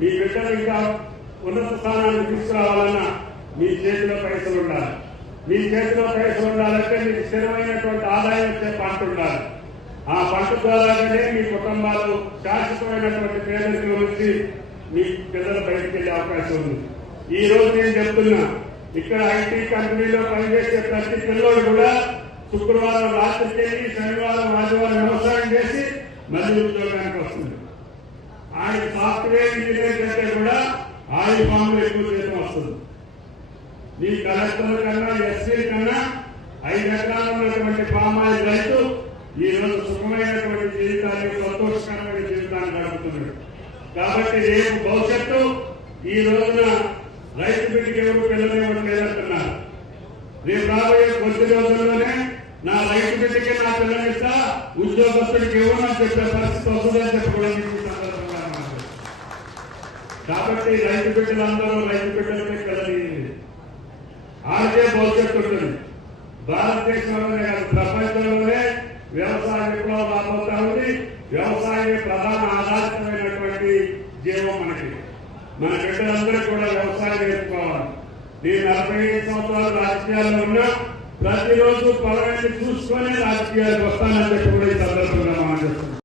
మీ బిడ్డలు ఇంకా ఉన్నత స్థానాన్ని తీసుకురావాలన్నా మీ చేతిలో పైసలు ఉండాలి. మీ చేతిలో పైసలు ఉండాలంటే మీకు స్థిరమైనటువంటి ఆదాయం వచ్చే పంట ఉండాలి. ఆ పంట ద్వారానే మీ కుటుంబాలు శాశ్వతమైనటువంటి పేదరికం నుంచి మీ పిల్లలు బయటికి వెళ్లే అవకాశం ఉంది. ఈ రోజు నేను చెప్తున్నా, ఇక్కడ ఐటీ కంపెనీలో పనిచేసే ప్రతి పిల్లోడు కూడా శుక్రవారం రాత్రికి వెళ్ళి శనివారం ఆదివారం వ్యవసాయం చేసి మళ్ళీ ఉద్యోగానికి వస్తుంది. ఆయన సాఫ్ట్వేర్ ఇంజనీర్ కంటే కూడా ఆయిల్ ఫామ్ లో ఎక్కువ జీతం వస్తుంది. మీ కలెక్టర్ల కన్నా ఎస్సీ కన్నా 5 ఎకరాలు ఉన్నటువంటి ఫామ్ ఆయిల్ రైతు ఈ రోజు సుఖమైనటువంటి జీవితాన్ని, సంతోషకరమైన జీవితాన్ని గడుపుతున్నాడు. కాబట్టి రేపు భవిష్యత్తు ఈ రోజున రైతు బిడ్డకి ఎవరు పిల్లలు ఎవరు లేదంటున్నారు. రేపు రాబోయే కొద్ది రోజుల్లోనే నా రైతు బిడ్డకి నా పిల్లనిస్తా, ఉద్యోగస్తుడికి ఎవరని చెప్పే పరిస్థితి వస్తుందని చెప్పకూడదు. కాబట్టి రైతు బిడ్డలందరూ రైతు బిడ్డలకి పిల్లలు ఆడితే భవిష్యత్తు ఉంటుంది. భారతదేశంలోనే కాదు, ప్రపంచంలోనే వ్యవసాయ విప్లవం రాబోతా ఉంది. వ్యవసాయమే ప్రధాన ఆధారితమైనటువంటి జీవం మనకి. మన బిడ్డలందరూ కూడా వ్యవసాయం నేర్చుకోవాలి. నేను 45 సంవత్సరాలు రాజకీయాల్లో ఉన్నా ప్రతిరోజు పొలాన్ని చూసుకొని రాజకీయాలకు వస్తానని చెప్పి కూడా ఈ సందర్భంగా మనం